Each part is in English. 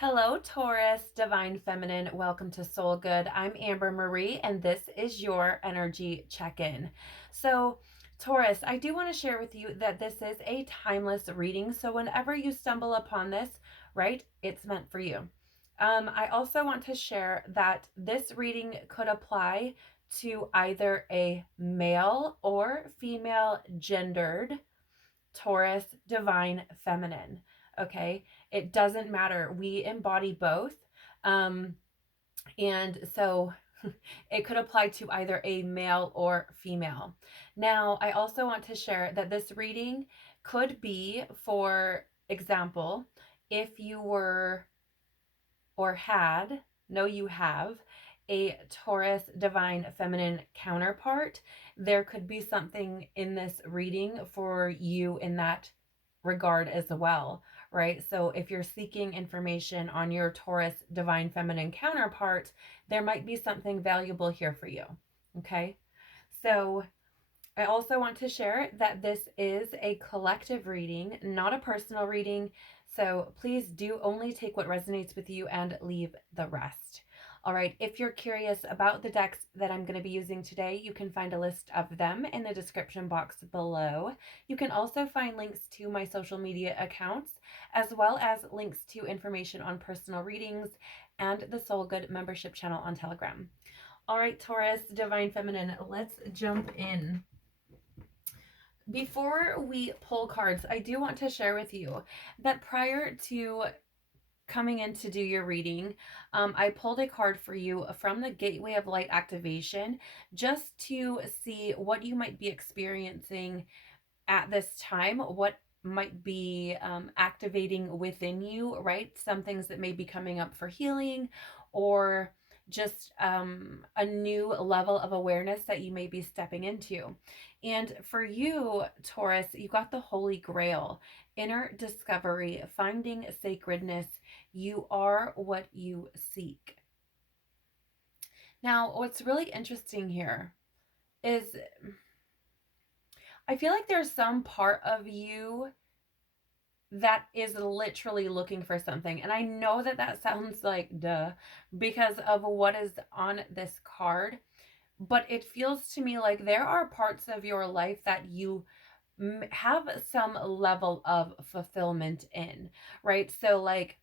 Hello, Taurus, Divine Feminine. Welcome to Soul Good. I'm Amber Marie, and this is your energy check in. So, Taurus, I do want to share with you that this is a timeless reading. So, whenever you stumble upon this, right, it's meant for you. I also want to share that this reading could apply to either a male or female gendered Taurus, Divine Feminine. Okay, it doesn't matter. We embody both. Um, and so it could apply to either a male or female. Now, I also want to share that this reading could be, for example, if you were or had, no, you have a Taurus divine feminine counterpart, there could be something in this reading for you in that regard as well, right? So if you're seeking information on your Taurus divine feminine counterpart, there might be something valuable here for you. Okay. So I also want to share that this is a collective reading, not a personal reading. So please do only take what resonates with you and leave the rest. All right, if you're curious about the decks that I'm going to be using today, you can find a list of them in the description box below. You can also find links to my social media accounts, as well as links to information on personal readings and the Soul Good membership channel on Telegram. All right, Taurus, Divine Feminine, let's jump in. Before we pull cards, I do want to share with you that prior to coming in to do your reading, I pulled a card for you from the Gateway of Light activation just to see what you might be experiencing at this time, what might be activating within you, right? Some things that may be coming up for healing, or just a new level of awareness that you may be stepping into. And for you, Taurus, you got the Holy Grail, inner discovery, finding sacredness. You are what you seek. Now, what's really interesting here is I feel like there's some part of you that is literally looking for something. And I know that that sounds like duh because of what is on this card, but it feels to me like there are parts of your life that you have some level of fulfillment in, right? So, like,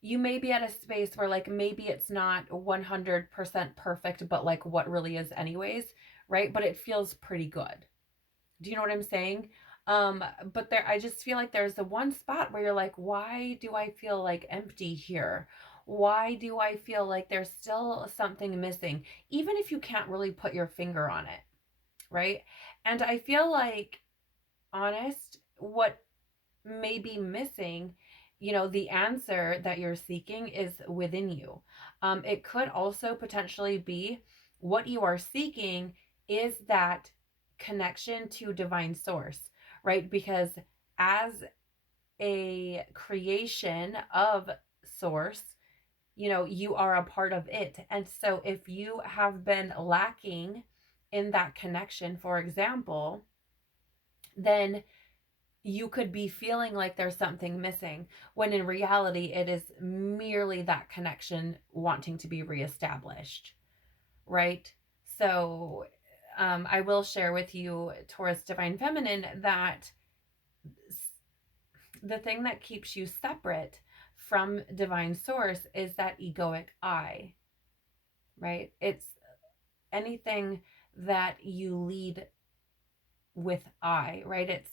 you may be at a space where, like, maybe it's not 100% perfect, but like what really is, anyways, right? But it feels pretty good. Do you know what I'm saying? But there, I just feel like there's the one spot where you're like, why do I feel like empty here? Why do I feel like there's still something missing, even if you can't really put your finger on it, right? And I feel like, honest, what may be missing, the answer that you're seeking is within you. It could also potentially be what you are seeking is that connection to divine source, right? Because as a creation of source, you are a part of it. And so if you have been lacking in that connection, for example, then you could be feeling like there's something missing, when in reality it is merely that connection wanting to be reestablished, right? So I will share with you, Taurus Divine Feminine, that the thing that keeps you separate from divine source is that egoic I, right? It's anything that you lead with I, right?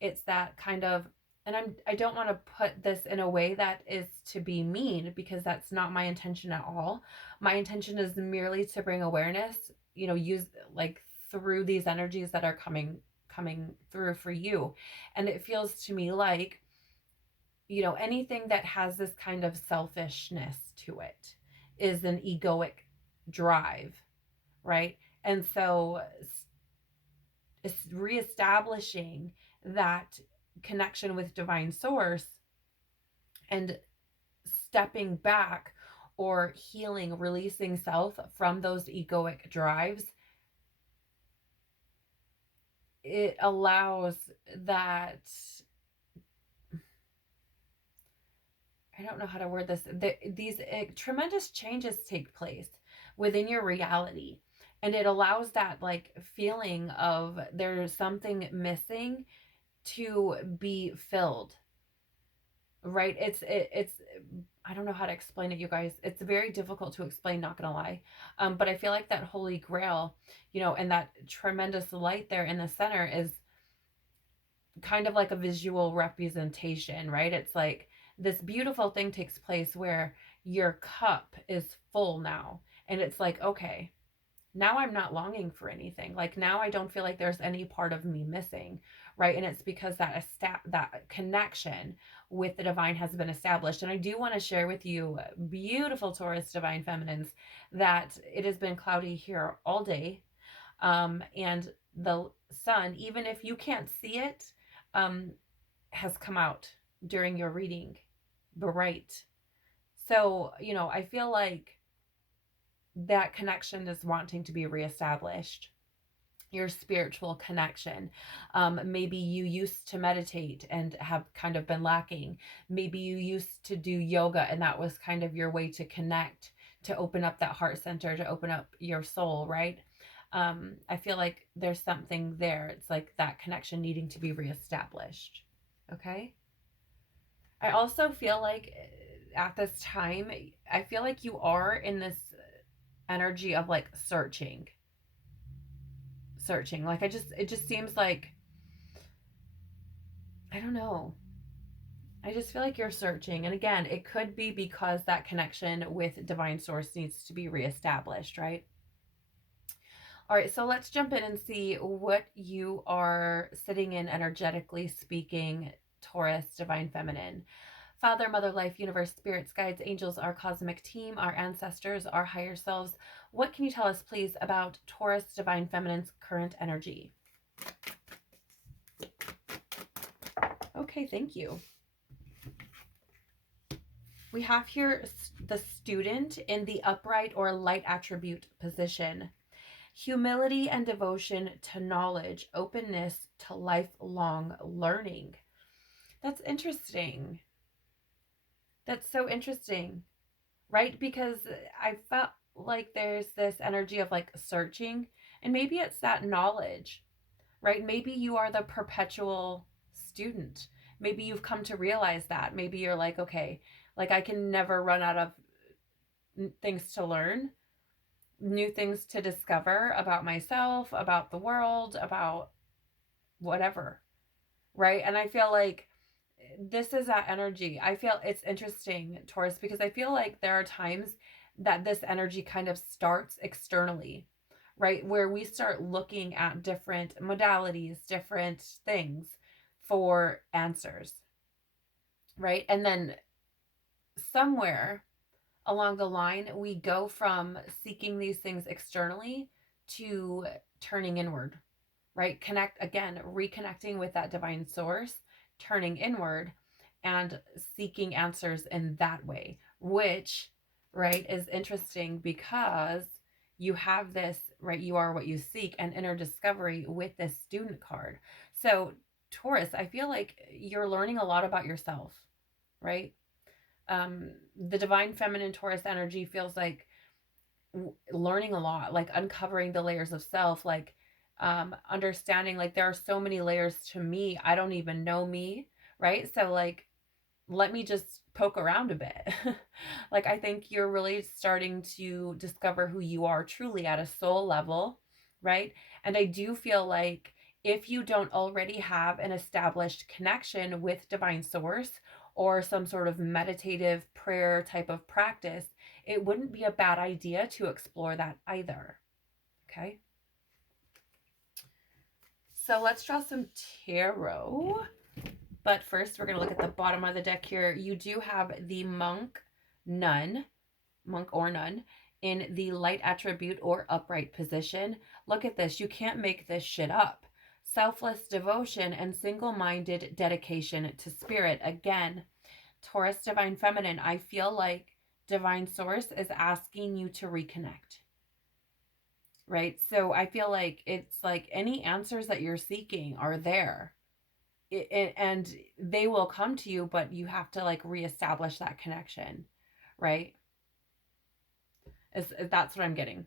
It's that kind of, and I don't want to put this in a way that is to be mean, because that's not my intention at all. My intention is merely to bring awareness, use, like, through these energies that are coming through for you. And it feels to me like, anything that has this kind of selfishness to it is an egoic drive, right? And so it's reestablishing that connection with divine source and stepping back, or healing, releasing self from those egoic drives, it allows that, I don't know how to word this. These tremendous changes take place within your reality. And it allows that like feeling of there's something missing to be filled, right? It's I don't know how to explain it, you guys. It's very difficult to explain, not gonna lie. But I feel like that holy grail, you know, and that tremendous light there in the center is kind of like a visual representation, right? It's like this beautiful thing takes place where your cup is full now. And it's like, okay, now I'm not longing for anything. Like now I don't feel like there's any part of me missing, right? And it's because that connection with the divine has been established. And I do want to share with you, beautiful Taurus divine feminines, that it has been cloudy here all day. And the sun, even if you can't see it, um, has come out during your reading, bright. So, you know, I feel like that connection is wanting to be reestablished. Your spiritual connection. Maybe you used to meditate and have kind of been lacking. Maybe you used to do yoga and that was kind of your way to connect, to open up that heart center, to open up your soul, right? I feel like there's something there. It's like that connection needing to be reestablished. Okay. I also feel like at this time, I feel like you are in this energy of like searching. Like it just seems like, I don't know. I just feel like you're searching. And again, it could be because that connection with divine source needs to be reestablished, right? All right, so let's jump in and see what you are sitting in energetically speaking, Taurus, divine feminine. Father, Mother, Life, Universe, Spirits, Guides, Angels, our cosmic team, our ancestors, our higher selves. What can you tell us, please, about Taurus, divine feminine's current energy? Okay, thank you. We have here the student in the upright or light attribute position. Humility and devotion to knowledge, openness to lifelong learning. That's interesting. That's so interesting, right? Because I felt like there's this energy of like searching, and maybe it's that knowledge, right? Maybe you are the perpetual student. Maybe you've come to realize that. Maybe you're like, okay, like I can never run out of things to learn, new things to discover about myself, about the world, about whatever, right? And I feel like this is that energy. I feel it's interesting, Taurus, because I feel like there are times that this energy kind of starts externally, right? Where we start looking at different modalities, different things for answers, right? And then somewhere along the line, we go from seeking these things externally to turning inward, right? Reconnecting with that divine source, turning inward and seeking answers in that way, which, right, is interesting because you have this, right? You are what you seek, and inner discovery with this student card. So, Taurus, I feel like you're learning a lot about yourself, right? The divine feminine Taurus energy feels like learning a lot, like uncovering the layers of self, like understanding like there are so many layers to me. I don't even know me, right? So like let me just poke around a bit. Like I think you're really starting to discover who you are truly at a soul level, right? And I do feel like if you don't already have an established connection with divine source or some sort of meditative prayer type of practice, it wouldn't be a bad idea to explore that either. Okay. So let's draw some tarot. But first, we're going to look at the bottom of the deck here. You do have the monk or nun, in the light attribute or upright position. Look at this. You can't make this shit up. Selfless devotion and single-minded dedication to spirit. Again, Taurus divine feminine, I feel like divine source is asking you to reconnect. Right? So I feel like it's like any answers that you're seeking are there. and they will come to you, but you have to like reestablish that connection, right? That's what I'm getting.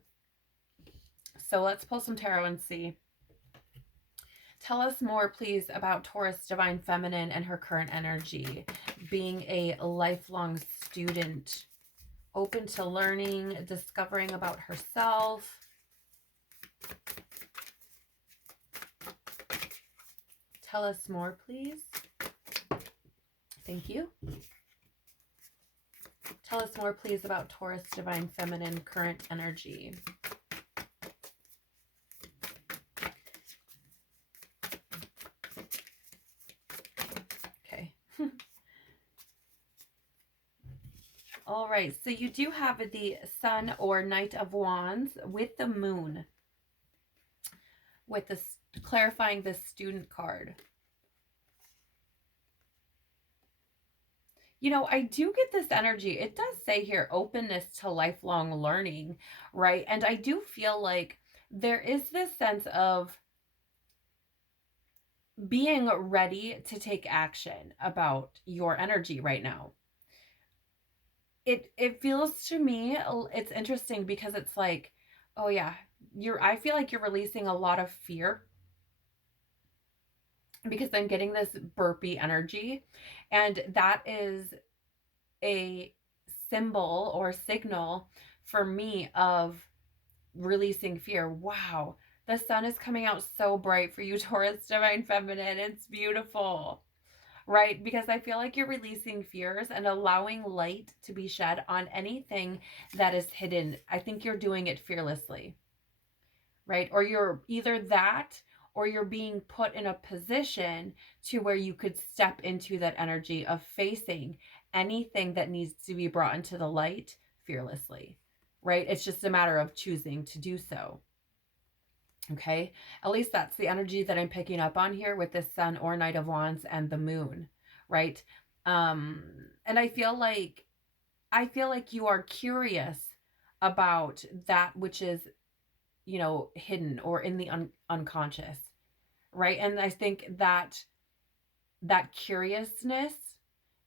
So let's pull some tarot and see. Tell us more, please, about Taurus Divine Feminine and her current energy. Being a lifelong student, open to learning, discovering about herself. Tell us more, please. Thank you. Tell us more, please, about Taurus Divine Feminine current energy. Okay. All right. So you do have the Sun or Knight of Wands with the Moon. With this, clarifying the student card. You know, I do get this energy. It does say here, openness to lifelong learning, right? And I do feel like there is this sense of being ready to take action about your energy right now. It feels to me, it's interesting because it's like, oh yeah, I feel like you're releasing a lot of fear, because I'm getting this burpee energy, and that is a symbol or signal for me of releasing fear. Wow, the sun is coming out so bright for you, Taurus Divine Feminine. It's beautiful, right? Because I feel like you're releasing fears and allowing light to be shed on anything that is hidden. I think you're doing it fearlessly, right? Or you're either that, or you're being put in a position to where you could step into that energy of facing anything that needs to be brought into the light fearlessly, right? It's just a matter of choosing to do so. Okay, at least that's the energy that I'm picking up on here with the Sun or Knight of Wands and the Moon, right? And I feel like you are curious about that which is, you know, hidden or in the unconscious, right? And I think that curiousness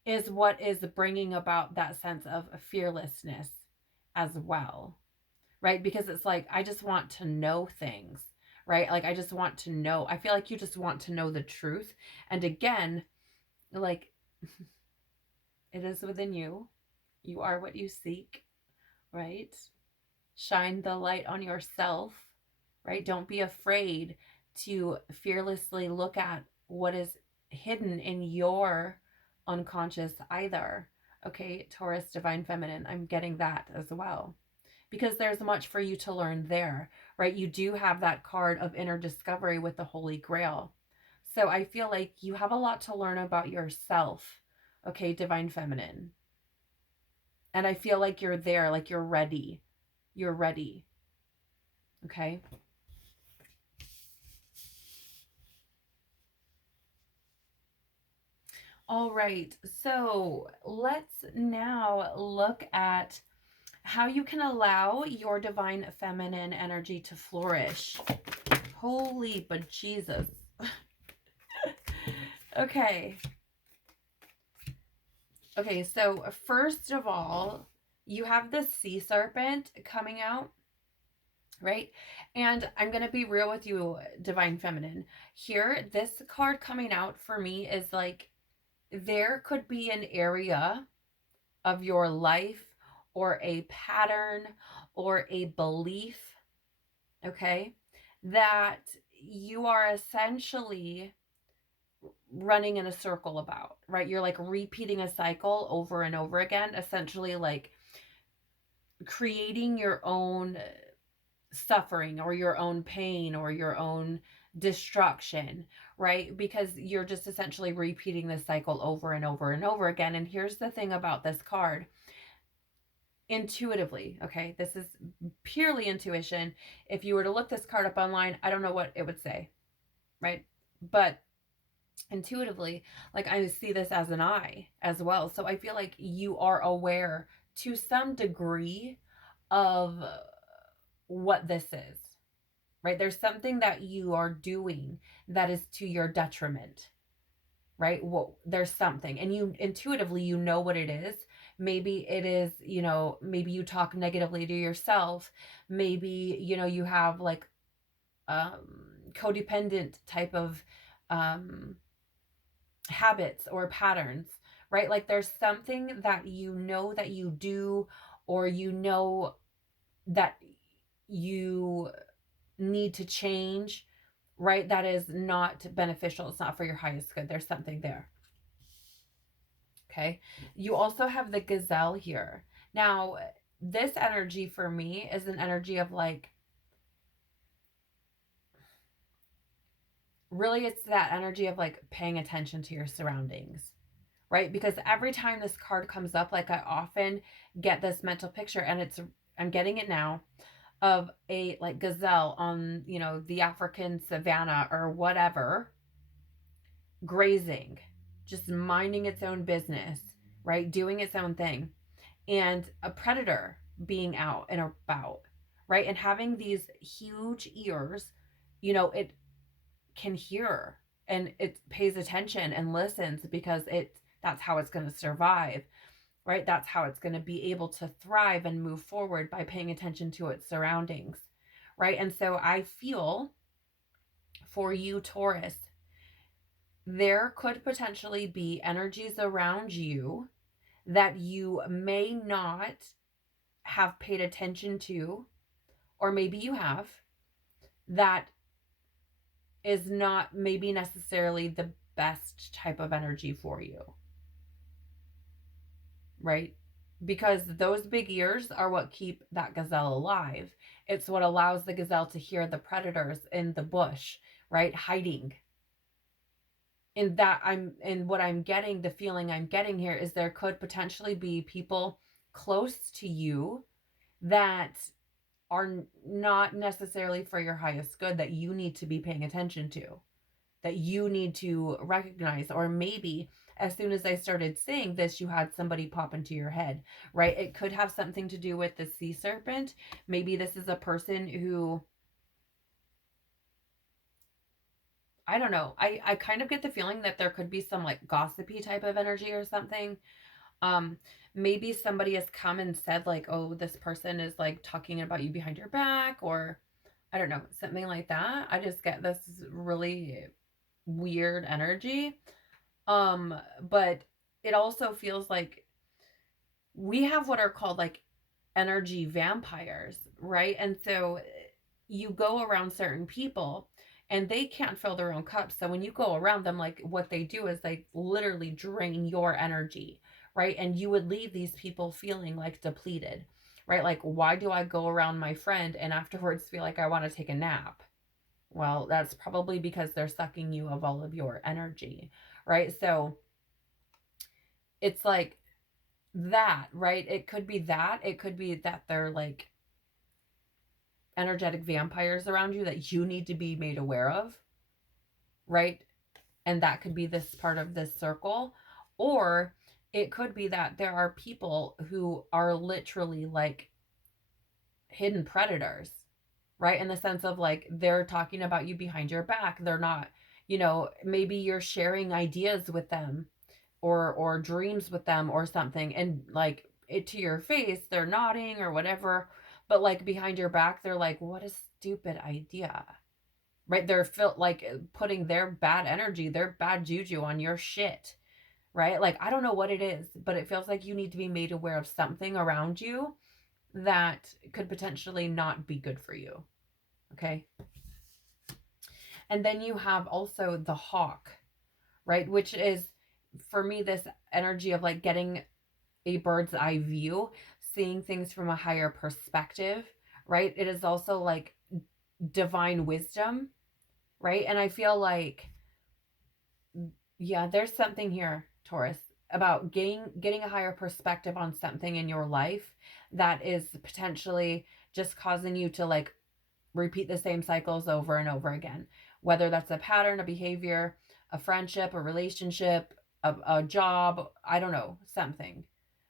is what is bringing about that sense of fearlessness as well, right? Because it's like, I just want to know things, right? Like, I just want to know. I feel like you just want to know the truth. And again, like, it is within you. You are what you seek, right? Shine the light on yourself, right? Don't be afraid to fearlessly look at what is hidden in your unconscious either. Okay, Taurus Divine Feminine, I'm getting that as well. Because there's much for you to learn there, right? You do have that card of inner discovery with the Holy Grail. So I feel like you have a lot to learn about yourself, okay, Divine Feminine. And I feel like you're there, like you're ready. You're ready. Okay? All right, so let's now look at how you can allow your divine feminine energy to flourish. Holy bejesus. Okay. Okay, so first of all, you have the sea serpent coming out, right? And I'm going to be real with you, Divine Feminine. Here, this card coming out for me is like, there could be an area of your life or a pattern or a belief, okay, that you are essentially running in a circle about, right? You're like repeating a cycle over and over again, essentially like creating your own suffering or your own pain or your own destruction, right? Because you're just essentially repeating this cycle over and over and over again. And here's the thing about this card. Intuitively, okay, this is purely intuition. If you were to look this card up online, I don't know what it would say, right? But intuitively, like, I see this as an eye as well. So I feel like you are aware to some degree of what this is, right? There's something that you are doing that is to your detriment, right? Well, there's something, and you intuitively, you know what it is. Maybe it is, maybe you talk negatively to yourself. Maybe, you have like codependent type of um, habits or patterns, right? Like there's something that that you do, or that you need to change, right? That is not beneficial. It's not for your highest good. There's something there. Okay. You also have the gazelle here. Now, this energy for me is an energy of like, really, it's that energy of like paying attention to your surroundings, right? Because every time this card comes up, like I often get this mental picture, and I'm getting it now, of a like gazelle on, the African savannah or whatever, grazing, just minding its own business, right? Doing its own thing. And a predator being out and about, right? And having these huge ears, it can hear, and it pays attention and listens, because that's how it's going to survive, right? That's how it's going to be able to thrive and move forward, by paying attention to its surroundings, right? And so I feel for you, Taurus, there could potentially be energies around you that you may not have paid attention to, or maybe you have, that is not maybe necessarily the best type of energy for you, right? Because those big ears are what keep that gazelle alive. It's what allows the gazelle to hear the predators in the bush, right? Hiding. And what I'm getting, the feeling I'm getting here, is there could potentially be people close to you that are not necessarily for your highest good, that you need to be paying attention to, that you need to recognize. Or maybe as soon as I started saying this, you had somebody pop into your head, right? It could have something to do with the sea serpent. Maybe this is a person who, I don't know. I kind of get the feeling that there could be some like gossipy type of energy or something. Um, Maybe somebody has come and said like, oh, this person is like talking about you behind your back, or I don't know, something like that. I just get this really weird energy. But it also feels like we have what are called like energy vampires, right? And so you go around certain people, and they can't fill their own cups. So when you go around them, like what they do is they literally drain your energy, right? And you would leave these people feeling like depleted, right? Like, why do I go around my friend and afterwards feel like I want to take a nap? Well, that's probably because they're sucking you of all of your energy, right? So it's like that, right? It could be that. It could be that they're like energetic vampires around you that you need to be made aware of, right? And that could be this part of this circle. Or it could be that there are people who are literally like hidden predators, right? In the sense of like they're talking about you behind your back. They're not, maybe you're sharing ideas with them, or dreams with them or something, and like it to your face they're nodding or whatever, but like behind your back they're like, what a stupid idea, right? They're felt like putting their bad energy, their bad juju on your shit, right? Like I don't know what it is, but it feels like you need to be made aware of something around you that could potentially not be good for you. Okay. And then you have also the hawk, right? Which is for me this energy of like getting a bird's eye view, seeing things from a higher perspective, right? It is also like divine wisdom, right? And I feel like, yeah, there's something here, Taurus, about getting a higher perspective on something in your life that is potentially just causing you to like repeat the same cycles over and over again, whether that's a pattern, a behavior, a friendship, a relationship, a job, I don't know, something.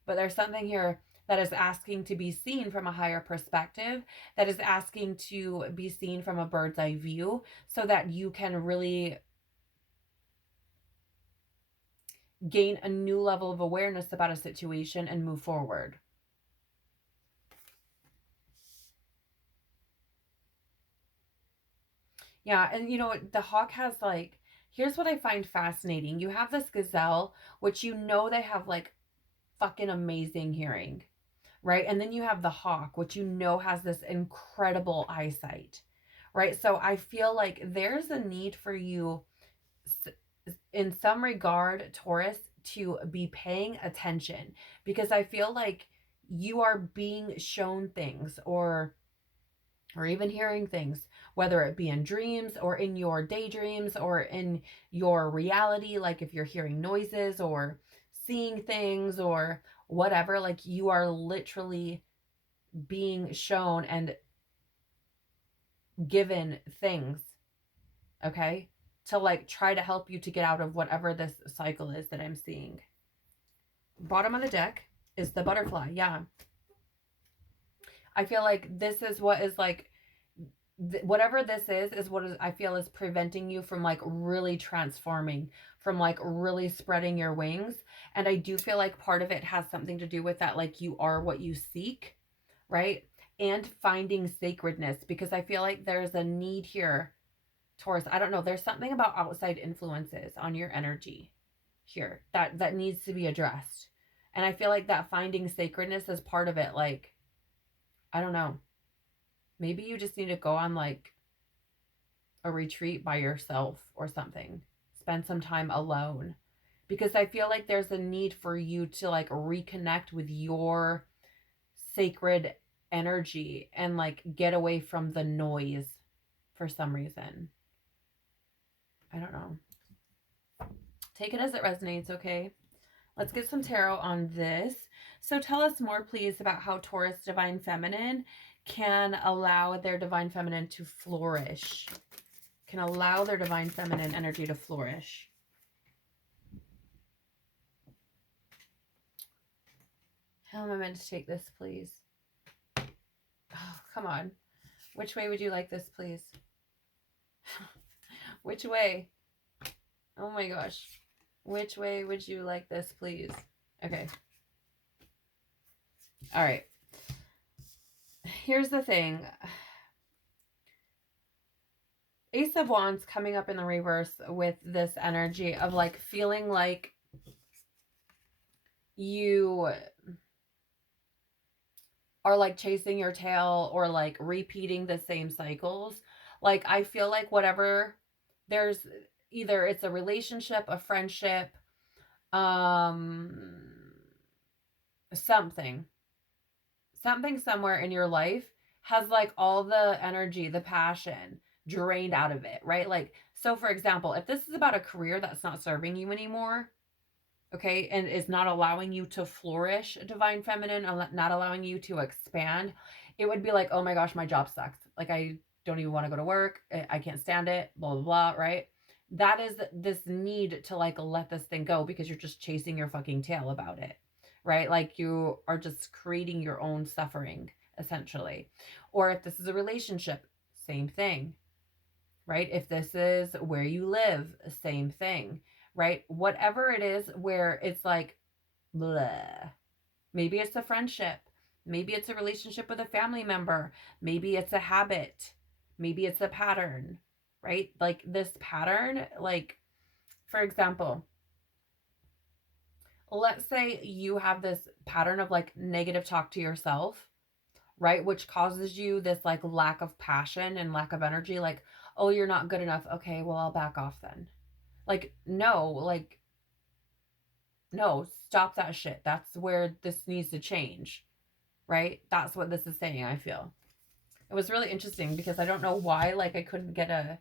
But there's something here that is asking to be seen from a higher perspective, that is asking to be seen from a bird's eye view, so that you can really gain a new level of awareness about a situation and move forward. Yeah, and you know, the hawk has like, here's what I find fascinating. You have this gazelle, which you know they have like fucking amazing hearing, right? And then you have the hawk, which you know has this incredible eyesight, right? So I feel like there's a need for you, in some regard, Taurus, to be paying attention, because I feel like you are being shown things, or even hearing things, whether it be in dreams or in your daydreams or in your reality, like if you're hearing noises or seeing things or whatever, like you are literally being shown and given things, okay, to like try to help you to get out of whatever this cycle is that I'm seeing. Bottom of the deck is the butterfly. Yeah. I feel like this is what is like, whatever this is what is, I feel, is preventing you from like really transforming, from like really spreading your wings. And I do feel like part of it has something to do with that, like you are what you seek, right? And finding sacredness, because I feel like there's a need here, Taurus. I don't know, there's something about outside influences on your energy here that needs to be addressed. And I feel like that finding sacredness is part of it. Like, I don't know, maybe you just need to go on like a retreat by yourself or something. Spend some time alone. Because I feel like there's a need for you to like reconnect with your sacred energy and like get away from the noise for some reason. I don't know. Take it as it resonates, okay? Let's get some tarot on this. So tell us more, please, about how Taurus Divine Feminine can allow their Divine Feminine to flourish. Can allow their Divine Feminine energy to flourish. How am I meant to take this, please? Oh, come on. Which way would you like this, please? Which way? Oh my gosh. Which way would you like this, please? Okay. All right. Here's the thing. Ace of Wands coming up in the reverse with this energy of like feeling like you are like chasing your tail or like repeating the same cycles. Like I feel like whatever, there's either it's a relationship, a friendship, something somewhere in your life has like all the energy, the passion drained out of it, right? Like, so for example, if this is about a career that's not serving you anymore, okay, and is not allowing you to flourish, Divine Feminine, not allowing you to expand, it would be like, oh my gosh, my job sucks. Like, I don't even want to go to work. I can't stand it, blah, blah, blah, right? That is this need to like let this thing go because you're just chasing your fucking tail about it, right? Like you are just creating your own suffering, essentially. Or if this is a relationship, same thing, right? If this is where you live, same thing, right? Whatever it is where it's like, bleh. Maybe it's a friendship. Maybe it's a relationship with a family member. Maybe it's a habit. Maybe it's a pattern, right? Like this pattern, like, for example, let's say you have this pattern of like negative talk to yourself, right? Which causes you this like lack of passion and lack of energy. Like, oh, you're not good enough. Okay, well, I'll back off then. Like, no, stop that shit. That's where this needs to change, right? That's what this is saying, I feel. It was really interesting because I don't know why, like, I couldn't get a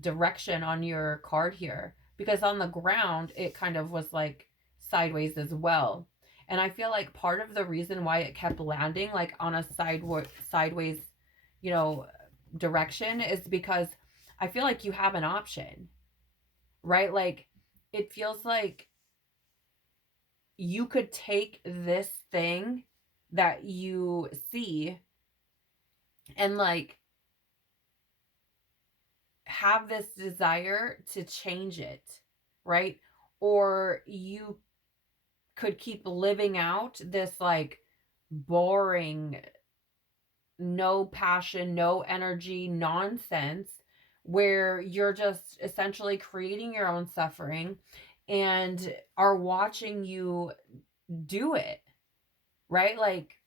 direction on your card here. Because on the ground, it kind of was like sideways as well. And I feel like part of the reason why it kept landing like on a sideways, you know, direction is because I feel like you have an option, right? Like it feels like you could take this thing that you see and like have this desire to change it, right? or you could keep living out this like boring, no passion, no energy nonsense where you're just essentially creating your own suffering and are watching you do it, right? Like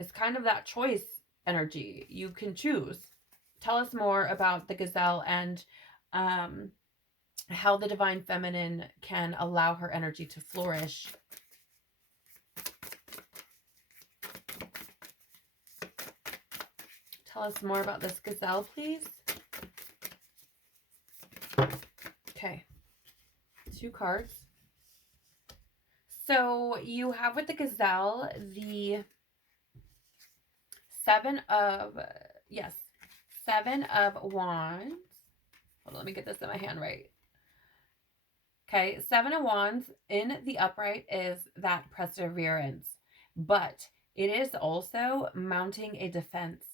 it's kind of that choice energy. You can choose. Tell us more about the gazelle and um, how the divine feminine can allow her energy to flourish. Tell us more about this gazelle, please. Okay. 2 cards. So you have with the gazelle the 7 of wands. Hold on, let me get this in my hand right. Okay, 7 of wands in the upright is that perseverance, but it is also mounting a defense.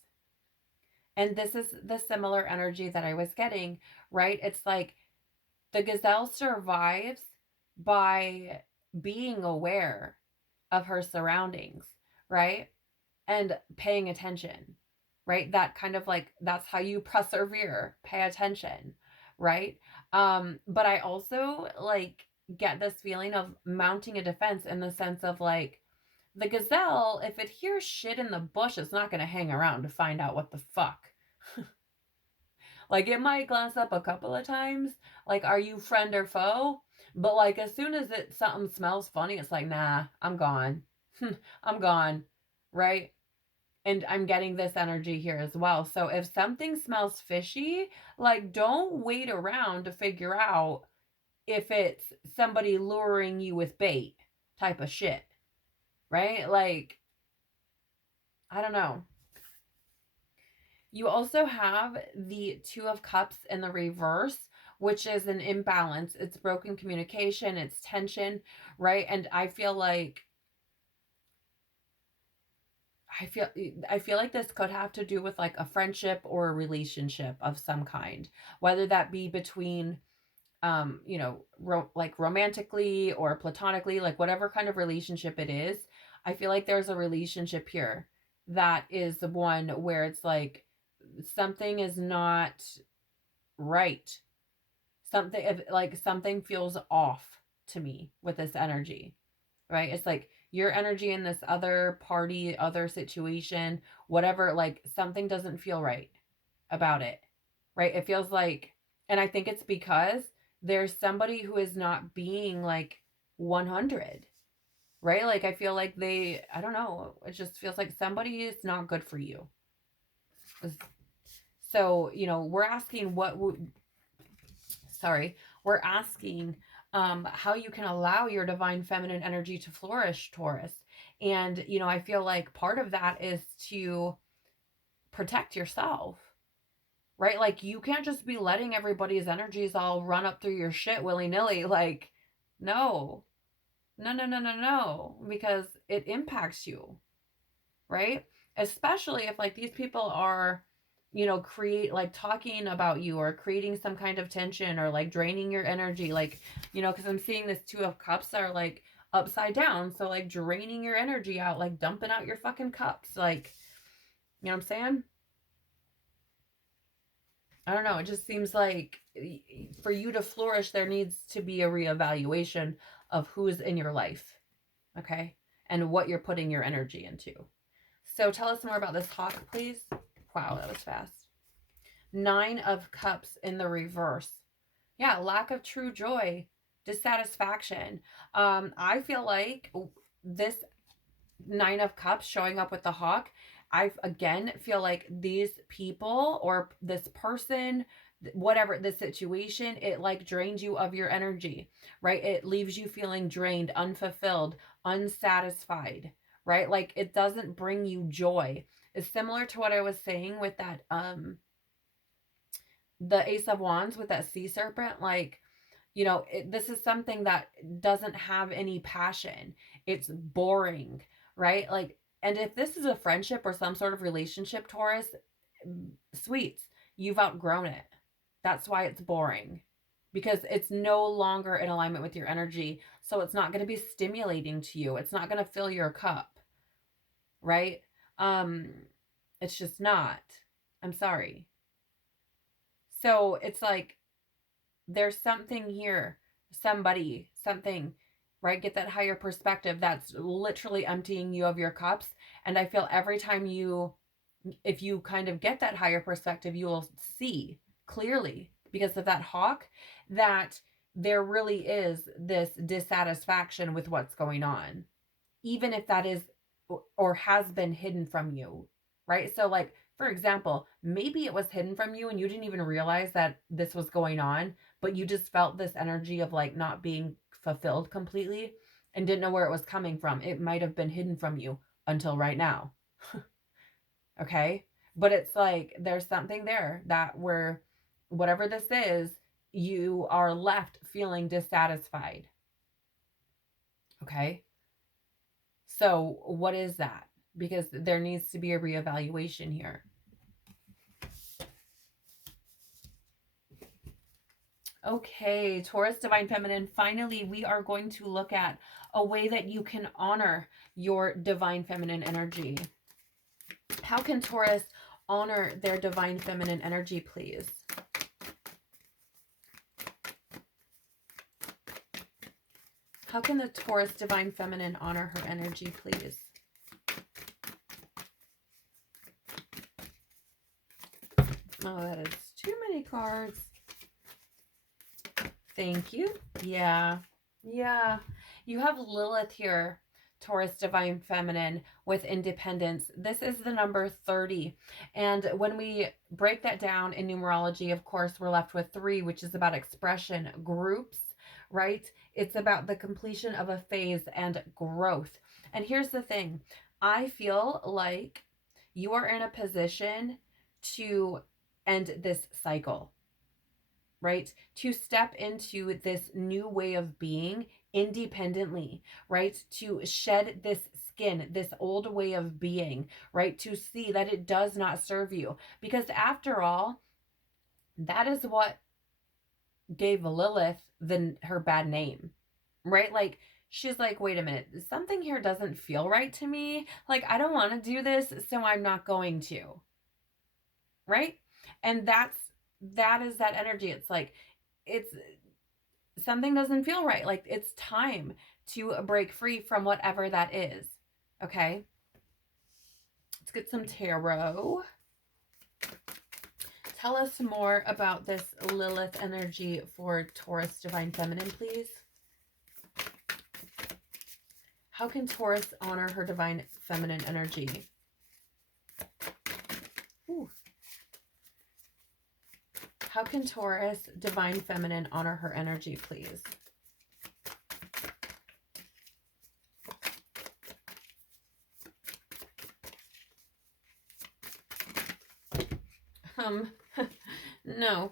And this is the similar energy that I was getting, right? It's like the gazelle survives by being aware of her surroundings, right? And paying attention, right? That kind of like, that's how you persevere, pay attention, right? But I also like get this feeling of mounting a defense in the sense of like, the gazelle, if it hears shit in the bush, it's not going to hang around to find out what the fuck. Like it might glance up a couple of times, like, are you friend or foe? But like as soon as something smells funny, it's like, nah, I'm gone. I'm gone, right? And I'm getting this energy here as well. So if something smells fishy, like don't wait around to figure out if it's somebody luring you with bait type of shit, right? Like, I don't know. You also have the 2 of cups in the reverse, which is an imbalance. It's broken communication, it's tension, right? And I feel like this could have to do with like a friendship or a relationship of some kind, whether that be between like romantically or platonically, like whatever kind of relationship it is. I feel like there's a relationship here that is the one where it's like something is not right. Something feels off to me with this energy, right? It's like your energy in this other party, other situation, whatever, like something doesn't feel right about it, right? It feels like, and I think it's because there's somebody who is not being like 100, right? Like I feel like I don't know, it just feels like somebody is not good for you. So, we're asking we're asking how you can allow your divine feminine energy to flourish, Taurus. And, I feel like part of that is to protect yourself, right? Like you can't just be letting everybody's energies all run up through your shit willy-nilly. Like, no, no, no, no, no, no, because it impacts you, right? Especially if like these people are, create like talking about you or creating some kind of tension or like draining your energy, like, because I'm seeing this 2 of cups are like upside down, so like draining your energy out, like dumping out your fucking cups, like, you know what I'm saying? I don't know, it just seems like for you to flourish there needs to be a reevaluation of who's in your life, okay, and what you're putting your energy into. So tell us more about this hawk, please. Wow, that was fast. 9 of cups in the reverse. Yeah, lack of true joy, dissatisfaction. I feel like this 9 of cups showing up with the hawk, I again feel like these people or this person, whatever the situation, it like drains you of your energy, right? It leaves you feeling drained, unfulfilled, unsatisfied, right? Like it doesn't bring you joy. It's similar to what I was saying with that the Ace of Wands with that sea serpent. Like, this is something that doesn't have any passion. It's boring, right? Like, and if this is a friendship or some sort of relationship, Taurus, sweets, you've outgrown it. That's why it's boring, because it's no longer in alignment with your energy. So it's not going to be stimulating to you. It's not going to fill your cup, right? Um, it's just not. I'm sorry. So it's like there's something here, somebody, something, right? Get that higher perspective that's literally emptying you of your cups. And I feel every time if you kind of get that higher perspective, you will see clearly because of that hawk that there really is this dissatisfaction with what's going on, even if that is or has been hidden from you, right? So, like, for example, maybe it was hidden from you and you didn't even realize that this was going on, but you just felt this energy of like not being fulfilled completely and didn't know where it was coming from. It might have been hidden from you until right now. Okay. But it's like there's something there that where whatever this is, you are left feeling dissatisfied. Okay. So, what is that? Because there needs to be a reevaluation here. Okay, Taurus Divine Feminine, finally, we are going to look at a way that you can honor your Divine Feminine energy. How can Taurus honor their Divine Feminine energy, please? How can the Taurus Divine Feminine honor her energy, please? Oh, that is too many cards. Thank you. Yeah. Yeah. You have Lilith here, Taurus Divine Feminine, with independence. This is the number 30. And when we break that down in numerology, of course, we're left with 3, which is about expression, groups, right? It's about the completion of a phase and growth. And here's the thing. I feel like you are in a position to end this cycle, right? To step into this new way of being independently, right? To shed this skin, this old way of being, right? To see that it does not serve you. Because after all, that is what gave Lilith her bad name, right? Like, she's like, wait a minute, something here doesn't feel right to me. Like, I don't want to do this, so I'm not going to, right? And that is that energy. It's like, it's something doesn't feel right. Like, it's time to break free from whatever that is. Okay. Let's get some tarot. Tell us more about this Lilith energy for Taurus Divine Feminine, please. How can Taurus honor her Divine Feminine energy? Ooh. How can Taurus Divine Feminine honor her energy, please? No.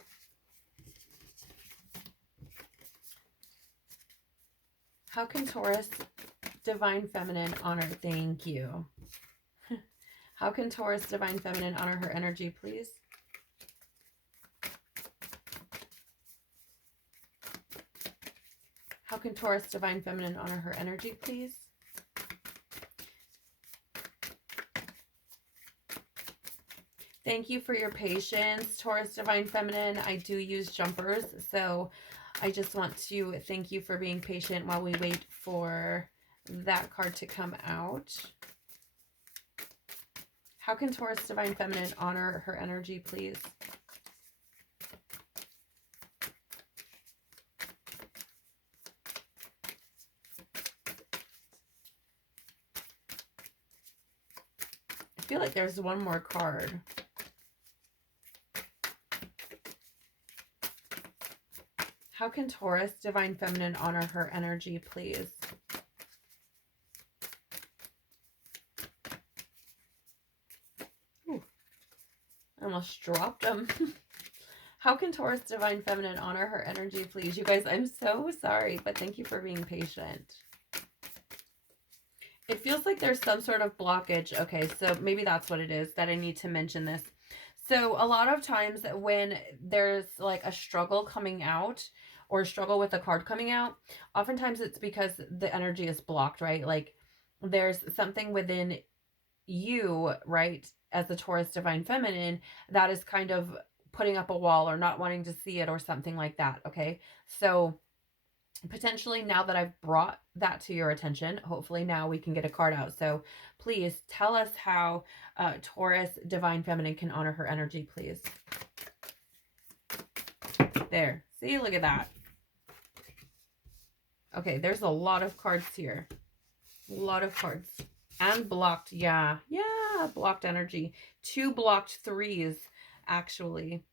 How can Taurus Divine Feminine honor? Thank you. How can Taurus Divine Feminine honor her energy, please? How can Taurus Divine Feminine honor her energy, please? Thank you for your patience, Taurus Divine Feminine. I do use jumpers, so I just want to thank you for being patient while we wait for that card to come out. How can Taurus Divine Feminine honor her energy, please? I feel like there's one more card. How can Taurus Divine Feminine honor her energy, please? Ooh, I almost dropped them. How can Taurus Divine Feminine honor her energy, please? You guys, I'm so sorry, but thank you for being patient. It feels like there's some sort of blockage. Okay, so maybe that's what it is, that I need to mention this. So a lot of times when there's like a struggle coming out, or struggle with a card coming out, oftentimes it's because the energy is blocked, right? Like there's something within you, right, as the Taurus divine feminine, that is kind of putting up a wall or not wanting to see it or something like that. Okay. So potentially, now that I've brought that to your attention, hopefully now we can get a card out. So please tell us how Taurus divine feminine can honor her energy, please. There. See, look at that. Okay, there's a lot of cards here. A lot of cards. And blocked, yeah. Yeah, blocked energy. 2 blocked 3s, actually.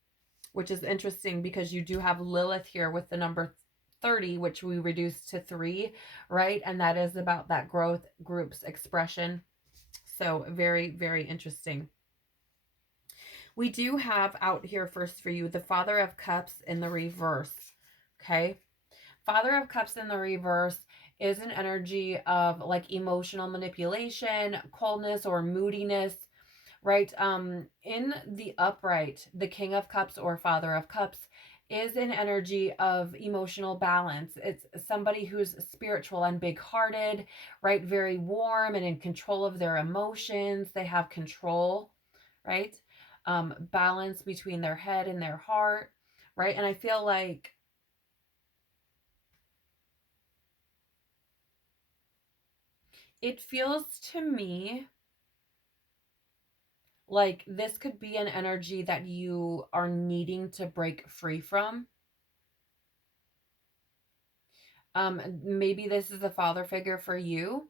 Which is interesting because you do have Lilith here with the number 30, which we reduced to 3, right? And that is about that growth group's expression. So very, very interesting. We do have out here first for you the Father of Cups in the reverse. Okay. Father of Cups in the reverse is an energy of like emotional manipulation, coldness, or moodiness, right? In the upright, the King of Cups or Father of Cups is an energy of emotional balance. It's somebody who's spiritual and big-hearted, right? Very warm and in control of their emotions. They have control, right? Balance between their head and their heart, right? And I feel like it feels to me like this could be an energy that you are needing to break free from. Maybe this is a father figure for you.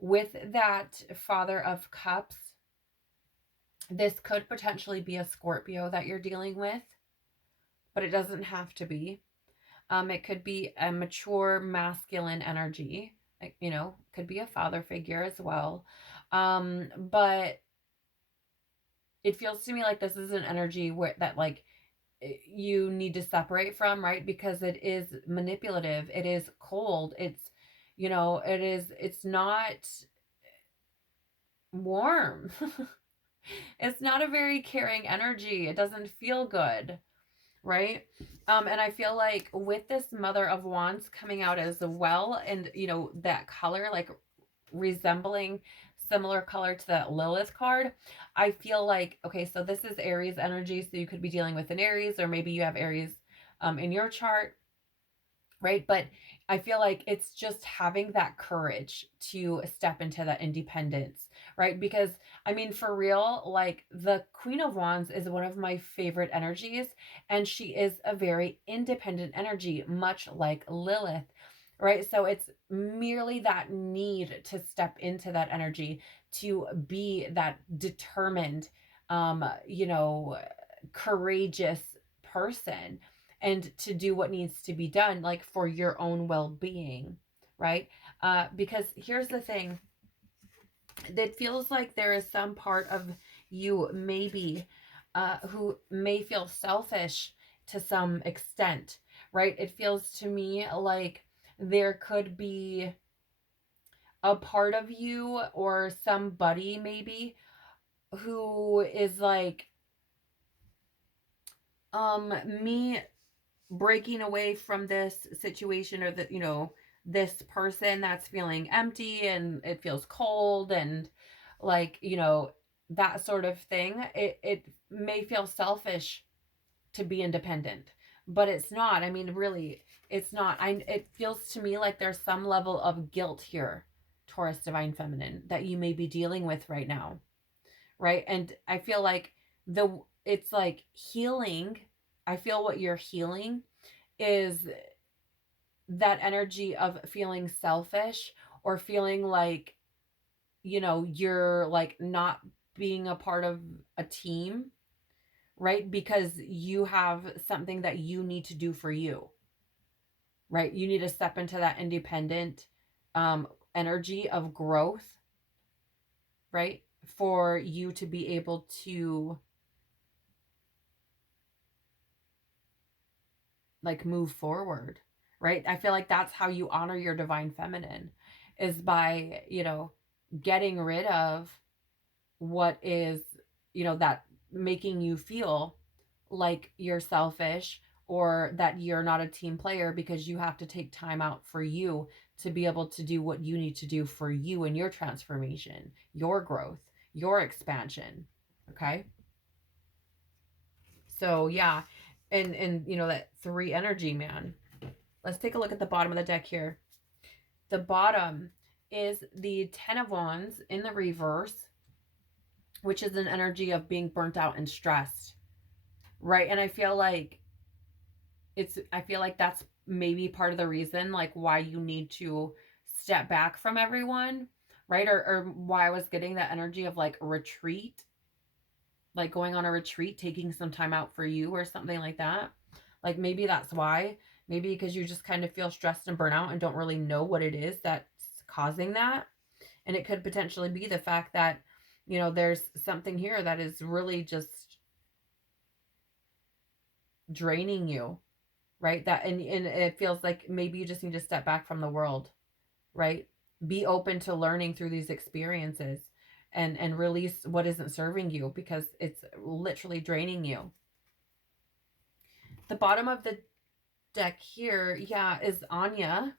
With that Father of Cups, this could potentially be a Scorpio that you're dealing with, but it doesn't have to be. It could be a mature masculine energy, like, you know, could be a father figure as well. But it feels to me like this is an energy where that like you need to separate from, right? Because it is manipulative, it is cold, it's, you know, it's not warm. It's not a very caring energy. It doesn't feel good, right? And I feel like with this Mother of Wands coming out as well, and you know, that color like resembling similar color to that Lilith card, I feel like, okay, so this is Aries energy, so you could be dealing with an Aries, or maybe you have Aries in your chart, right? But I feel like it's just having that courage to step into that independence, right? Because I mean, for real, like the Queen of Wands is one of my favorite energies, and she is a very independent energy, much like Lilith, right? So it's merely that need to step into that energy, to be that determined, you know, courageous person, and to do what needs to be done, like for your own well-being, right? Because here's the thing, it feels like there is some part of you maybe who may feel selfish to some extent, right? It feels to me like there could be a part of you or somebody maybe who is like, me breaking away from this situation, or that, you know, this person that's feeling empty and it feels cold and like, you know, that sort of thing, it may feel selfish to be independent, but it's not. I mean, really, it's not. It feels to me like there's some level of guilt here, Taurus divine feminine, that you may be dealing with right now, right? And I feel like it's like healing. I feel what you're healing is that energy of feeling selfish, or feeling like, you know, you're like not being a part of a team, right? Because you have something that you need to do for you, right? You need to step into that independent energy of growth, right? For you to be able to like move forward, right? I feel like that's how you honor your divine feminine, is by, you know, getting rid of what is, you know, that making you feel like you're selfish, or that you're not a team player because you have to take time out for you to be able to do what you need to do for you and your transformation, your growth, your expansion. Okay. So yeah. And you know, that 3 energy, man. Let's take a look at the bottom of the deck here. The bottom is the 10 of Wands in the reverse, which is an energy of being burnt out and stressed. Right. And I feel like that's maybe part of the reason, like, why you need to step back from everyone, right? Or why I was getting that energy of like retreat, like going on a retreat, taking some time out for you or something like that. Like maybe that's why. Maybe because you just kind of feel stressed and burnout and don't really know what it is that's causing that. And it could potentially be the fact that, you know, there's something here that is really just draining you, right? That and it feels like maybe you just need to step back from the world, right? Be open to learning through these experiences and release what isn't serving you because it's literally draining you. The bottom of the deck here, yeah, is Anya,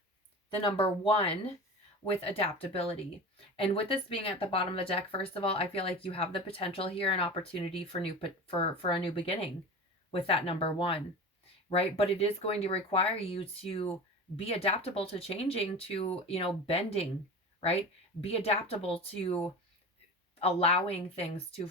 the number 1, with adaptability. And with this being at the bottom of the deck, first of all, I feel like you have the potential here and opportunity for a new beginning with that number 1, right? But it is going to require you to be adaptable to changing, to, you know, bending, right? Be adaptable to allowing things to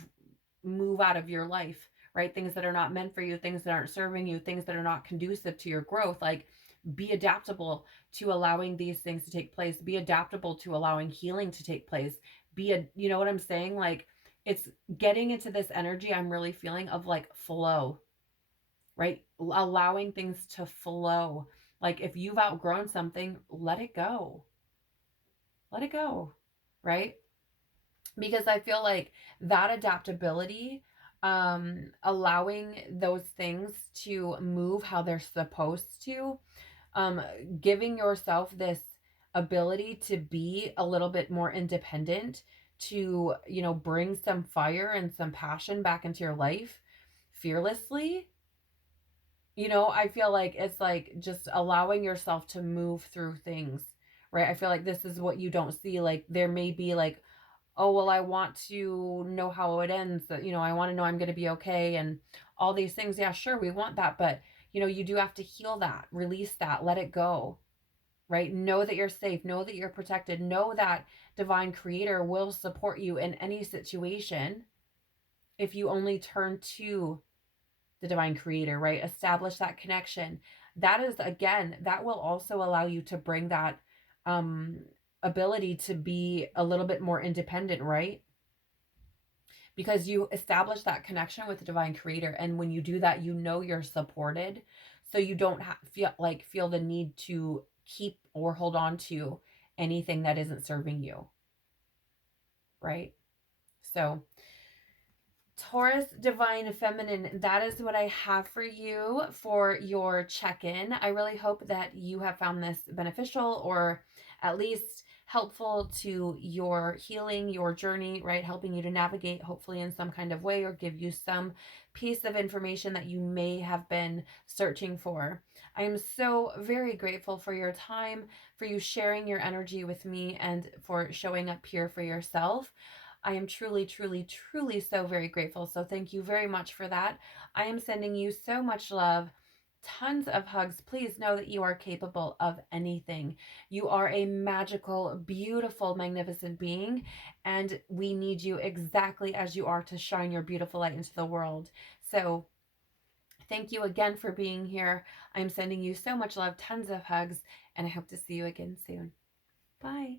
move out of your life, right? Things that are not meant for you, things that aren't serving you, things that are not conducive to your growth. Like, be adaptable to allowing these things to take place. Be adaptable to allowing healing to take place. You know what I'm saying? Like, it's getting into this energy I'm really feeling of like flow, right? Allowing things to flow. Like, if you've outgrown something, let it go. Let it go, right? Because I feel like that adaptability, allowing those things to move how they're supposed to, um, giving yourself this ability to be a little bit more independent, to, you know, bring some fire and some passion back into your life fearlessly. You know, I feel like it's like just allowing yourself to move through things, right? I feel like this is what you don't see. Like, there may be like, oh, well, I want to know how it ends. You know, I want to know I'm going to be okay and all these things. Yeah, sure, we want that. But, you know, you do have to heal that, release that, let it go, right? Know that you're safe. Know that you're protected. Know that divine creator will support you in any situation if you only turn to the divine creator, right? Establish that connection. That is, again, that will also allow you to bring that um ability to be a little bit more independent, right? Because you establish that connection with the divine creator, and when you do that, you know you're supported, so you don't feel the need to keep or hold on to anything that isn't serving you, right? So Taurus, divine feminine, that is what I have for you for your check-in. I really hope that you have found this beneficial, or at least helpful to your healing, your journey, right? Helping you to navigate, hopefully in some kind of way, or give you some piece of information that you may have been searching for. I am so very grateful for your time, for you sharing your energy with me, and for showing up here for yourself. I am truly, truly, truly so very grateful. So thank you very much for that. I am sending you so much love, tons of hugs. Please know that you are capable of anything. You are a magical, beautiful, magnificent being, and we need you exactly as you are to shine your beautiful light into the world. So thank you again for being here. I'm sending you so much love, tons of hugs, and I hope to see you again soon. Bye.